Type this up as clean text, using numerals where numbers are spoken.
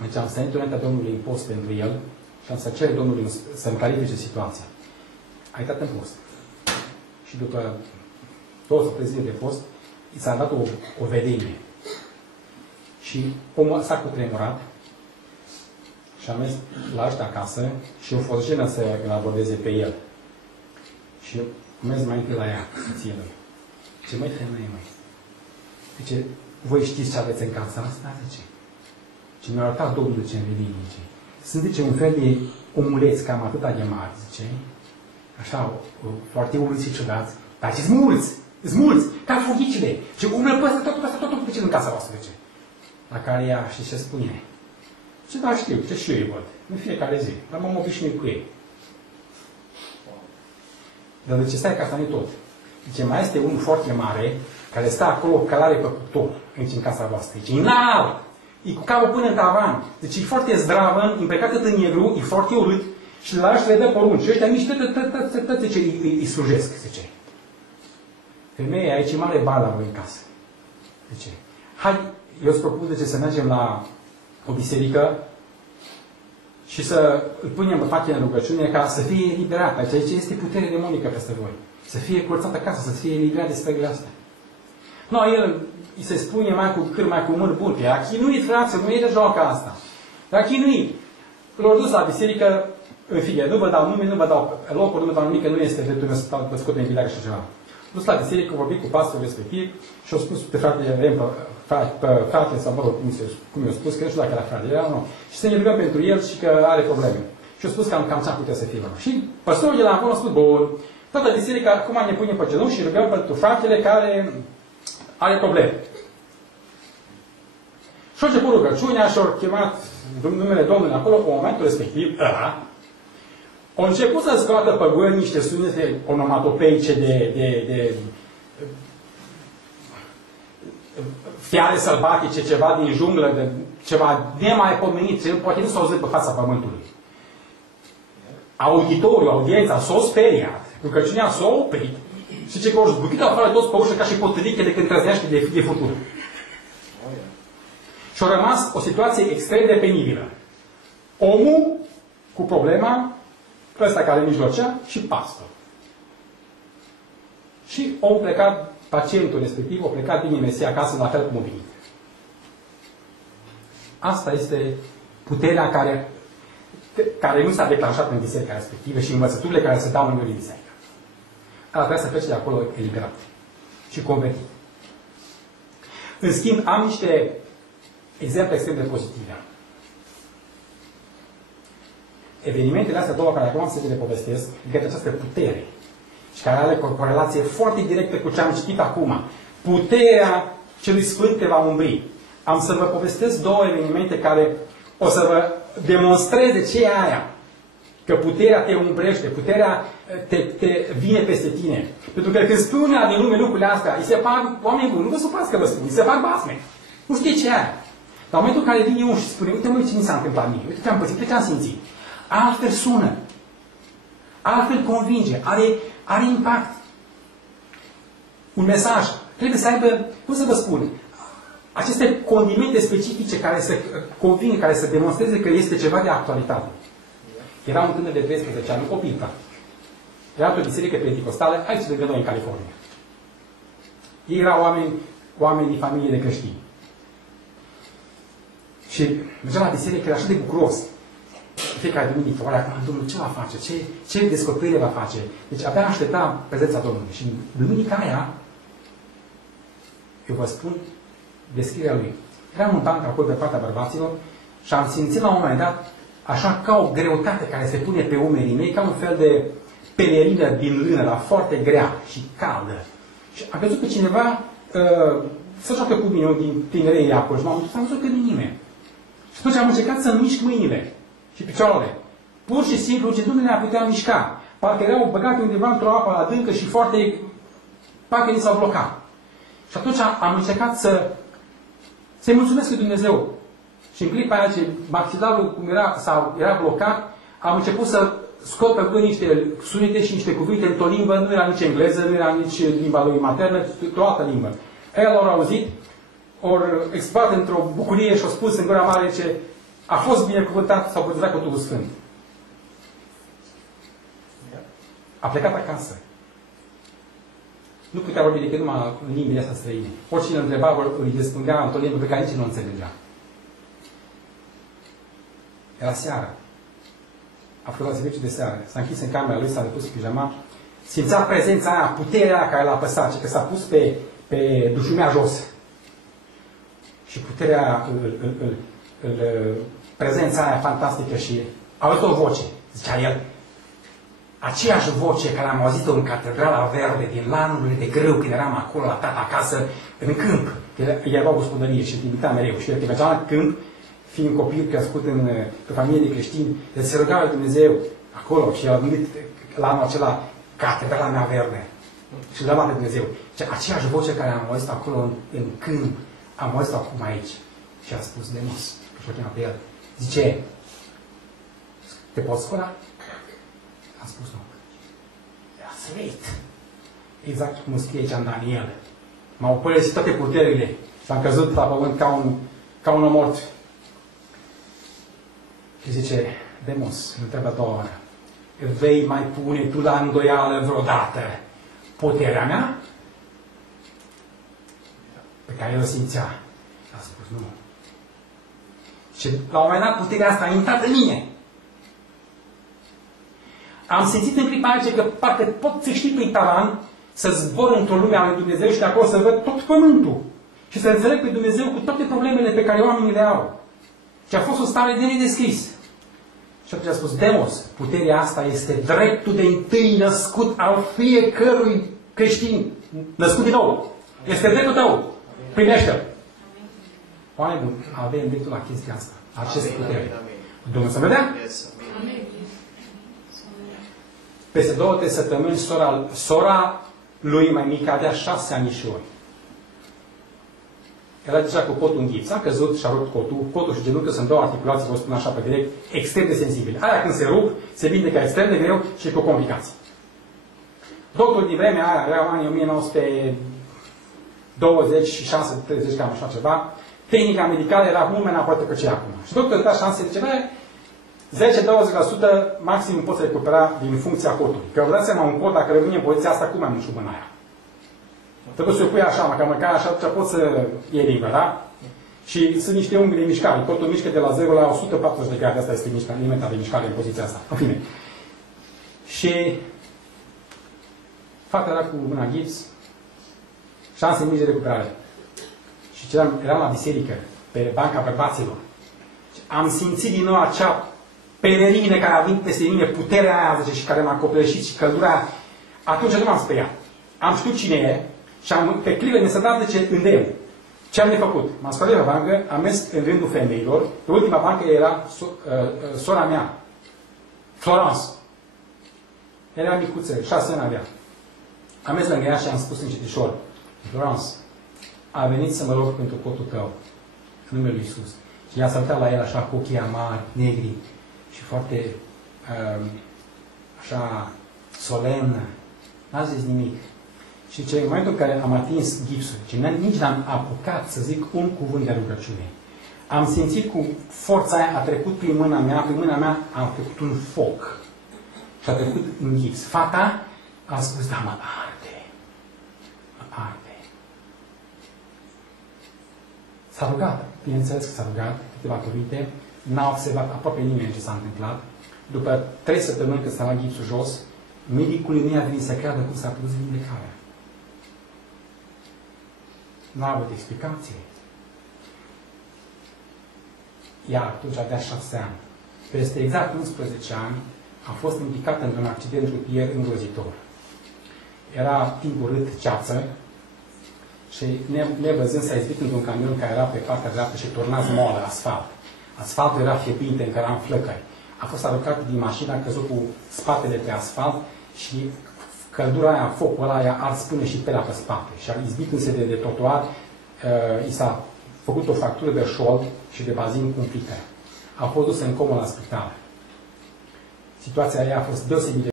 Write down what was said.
Deci am sărit înaintea Domnului în post pentru el și am să cer Domnului să-mi clarifice situația. A intrat în post. Și după 2 zile de post, i s-a dat o vedenie. Și omul s-a cutremurat și a mers la ăștia acasă și a fost jenă să îl abordeze pe el. Și am mers mai întâi la ea, soția lui. Ce măi, femeie, măi? Zice, voi știți ce aveți în casa asta? Zice. Și mi-a arătat Domnul ce în vedenie, zice. Sunt, zice, un fel de omuleți cam atâta de mari, zice. Așa, foarte urâți și ciudați. Dar ce-s mulți, ca fugicile. Și umblă pe ăsta, totul pe în casa voastră, zice. La care ea, știi ce spune? Ce da, știu, ce și eu îi văd. În fiecare zi. Dar m-am obișnuit cu ei. Dar de ce stai că asta nu tot? Zice, mai este unul foarte mare, care stă acolo călare pe cuptor, aici în casa voastră. Zice, înalt! E cu capul până în tavan. Deci e foarte zdravă, îmbrăcat în negru, e foarte urât și la ăștia le dă porunci. Și ăștia mici zice, îi slujesc, zice. Femeia, aici e mare bani la voi în casă. Zice, hai, eu îți propun, zice, să mergem la o biserică și să îl punem pe față în rugăciune ca să fie eliberat. Aici este putere demonică peste voi. Să fie curățată acasă, să fie eliberat de spregile astea. Nu, el îi se spune mai cu câr, mai cu mâini bune. E achinuit, frate, nu e de joacă asta. E achinuit. L-au dus la biserică, în fine, nu vă dau nume, nu vă dau locuri, nu vă dau nimic, că nu este dreptul meu să stau pe scot în bileagă și ceva. Dus la biserică, au vorbit cu pastorul respectiv și au spus pe fratele, pe fratele sau, mă rog, cum i-au spus, că nu știu dacă era fratele, era nu. Și să ne rugăm pentru el și că are probleme. Și au spus cam ce am putea să fie. Și pastorul de la acolo a spus, bun, toată biserica acum ne punem pe genunchi și rugăm pentru fratele care are probleme. Și-au început rugăciunea și-au chemat numele Domnului acolo, în momentul respectiv, au început să scoată pe gură niște sunete onomatopeice de fiare sălbatice, ceva din junglă, de ceva nemaipomenit, poate nu s-au auzit pe fața pământului. Auditoriul, audiența s-a speriat, rugăciunea s-a oprit și ce că au zbuchit afară toți pe ușă ca și potrivichele când trăznește de furtună. Și a rămas o situație extrem de penibilă. Omul cu problema, ăsta care mijlocea și pastor. Și au plecat, pacientul respectiv, a plecat din Mesia acasă la fel cum a venit. Asta este puterea care nu s-a declanșat în biserica respectivă și învățăturile care se dau în biserică. Dar trebuie să plece de acolo eliberat și convertit. În schimb, am niște exemple extrem de pozitive. Evenimentele astea două care acum am să vi le povestesc, legate această putere și care are o corelație foarte directă cu ce am citit acum. Puterea celui Sfânt te va umbri. Am să vă povestesc două evenimente care o să vă demonstreze ce e aia. Că puterea te umbrește, puterea te vine peste tine. Pentru că când spui una din lume lucrurile astea, îi se par oameni buni, nu vă supărați că vă spun, îi se par basme. Nu știe ce e aia. Dar în momentul în care vine unul și spune, uite măi ce mi s-a întâmplat mie, uite ce am pățit, uite ce am simțit. Altfel sună. Altfel convinge. Are impact. Un mesaj trebuie să aibă, cum să vă spun, aceste condimente specifice care să convingă, care să demonstreze că este ceva de actualitate. Era un tânăr de 13 ani, un copil, da. Era pe o biserică penticostală, aici lângă noi, în California. Ei erau oameni din familie de creștini. Și mergea la biserică, era așa de bucuros. Fiecare duminică, oare acum Domnul ce va face? Ce descoperire va face? Deci abia aștepta prezența Domnului. Și în duminica aia, eu vă spun descrierea lui. Eram în bancă acolo pe partea bărbaților și am simțit la un moment dat așa ca o greutate care se pune pe umerii mei, ca un fel de pelerină din lână, dar foarte grea și caldă. Și am văzut pe cineva să joacă cu mine, din tinerii acolo și m-am văzut că din nimeni. Și atunci am încercat să mișc mâinile și picioarele. Pur și simplu, ce nu ne-a putea mișca. Parcă erau băgate undeva într-o apă adâncă și foarte... parcă ni s-au blocat. Și atunci am încercat să-i mulțumesc lui Dumnezeu. Și în clipa aia ce maxilarul cum era blocat, am început să scot pe gură niște sunete și niște cuvinte într-o limbă, nu era nici engleză, nu era nici limba lui maternă, o altă limbă. El l-au auzit, ori exprimat într-o bucurie și au spus în gura mare ce A fost binecuvântat sau botezat cu Duhul Sfânt. A plecat acasă. Nu putea vorbi decât numai în limbile astea străine. Oricine îl întreba, îi răspundea într-o limbă pe care nici nu o înțelegea. Era seara. A fost la serviciu de seară. S-a închis în camera lui, s-a depus pijama. Simțea prezența aia, puterea aia care l-a apăsat, că s-a pus pe dușumea jos. Și puterea, prezența aia fantastică și a auzit o voce, zicea el. Aceeași voce care am auzit-o în Catedrala Verde, din lanurile de grâu, când eram acolo la tata acasă, în câmp. El avea o gospodărie și îl trimita mereu. Și el când mergea la câmp, fiind copil crescut în familie de creștini, el se ruga lui Dumnezeu acolo și el a gândit la anul acela Catedrala mea verde. Și îl dăma pe Dumnezeu. Și aceeași voce care am auzit acolo în câmp, am auzit acum aici. Și a spus Demos, că și-o chema pe el. Zice, te poți scura? A spus nu. Era sfânt. Exact cum scrie aici în Daniel. M-au părăsit toate puterile și am căzut la pământ ca un om mort. Și zice, Demos, îl întreabă a doua oară, vei mai pune tu la îndoială vreodată puterea mea? Pe care el o simțea. A spus nu. Și la un moment dat puterea asta a intrat în mine. Am simțit în clipa aceea că parcă pot să știi prin tavan să zbor într-o lume a lui Dumnezeu și de acolo să văd tot pământul. Și să înțeleg pe Dumnezeu cu toate problemele pe care oamenii le au. Și a fost o stare de nedescris. Și atunci a spus, Demos, puterea asta este dreptul de întâi născut al fiecărui creștin. Născut din nou. Este dreptul tău. Primește-l. Oameni buni, avem dreptul la chestia asta. Aceste putere. Domnul să vedea? Peste 2-3 săptămâni, sora lui mai mică avea 6 anișori. Era deja cu cotul în ghips. A căzut și a rupt cotul. Cotul și genunchiul sunt două articulații, vă spun așa pe direct, extrem de sensibile. Aia când se rup, se vindecă extrem de greu și cu complicații. Doctorul din vremea aia, era anii 1926, 30, cam așa ceva, tehnica medicală era mult mai înapoiată decât ce acum. Și doctorul da șanse, zice, 10-20% maxim poți recupera din funcția cotului. Că vă dați seama, un cot, dacă rămâne în poziția asta, cum mai mușu mâna aia? Trebuie să o pui așa, că măcar așa poți să iei liber, da? Și sunt niște unghi de mișcare. Cotul mișcă de la 0 la 140 de grade. Asta este limita de mișcare în poziția asta. În fine. Și fata era cu mâna gips, șanse mici de recuperare. Și eram la biserică, pe banca bărbaților. Am simțit din nou acea pelerine care a venit peste mine, puterea aia, zice, și care m-a copleșit și căldura aia. Atunci nu m-am speriat. Am știut cine e și pe clipă mi s-a dat, zice, îndemn. Ce am de făcut? M-am scolat de la bancă, am mers în rândul femeilor. Pe ultima bancă era sora mea, Florence. Era micuță, 6 ani avea. Am mers lângă ea și am spus încetișor, Florence, a venit să mă rog pentru cotul tău, în numele lui Iisus. Și ea s-a uitat la el așa cu ochii mari, negri și foarte așa solemnă. N-a zis nimic. Și în momentul în care am atins gipsul, nici n-am apucat să zic un cuvânt de rugăciune. Am simțit cu forța aia, a trecut prin mâna mea a trecut un foc. Și a trecut în gips. Fata a spus, da, mă arde. Mă arde. S-a rugat. Bineînțeles că s-a rugat câteva cuvinte. N-a observat aproape nimeni ce s-a întâmplat. După 3 săptămâni când s-a luat gipsul jos, medicul nu a venit să creadă cum s-a produs vindecarea. N-a avut explicație. Ea atunci avea 6 ani. Peste exact 11 ani a fost implicată într-un accident rutier îngrozitor. Era timp urât, ceață, și nevăzând s-a izbit într-un camion care era pe partea dreaptă și turna zmoală, asfalt. Asfaltul era fierbinte, încă era în flăcări. A fost aruncat din mașină, a căzut cu spatele pe asfalt și căldura aia, focul ăla, i-a ars până și pelea pe spate. Și a izbit însă de trotuar, i s-a făcut o fractură de șold și de bazin cumplită. A fost dus în comă la spital. Situația ei a fost deosebit de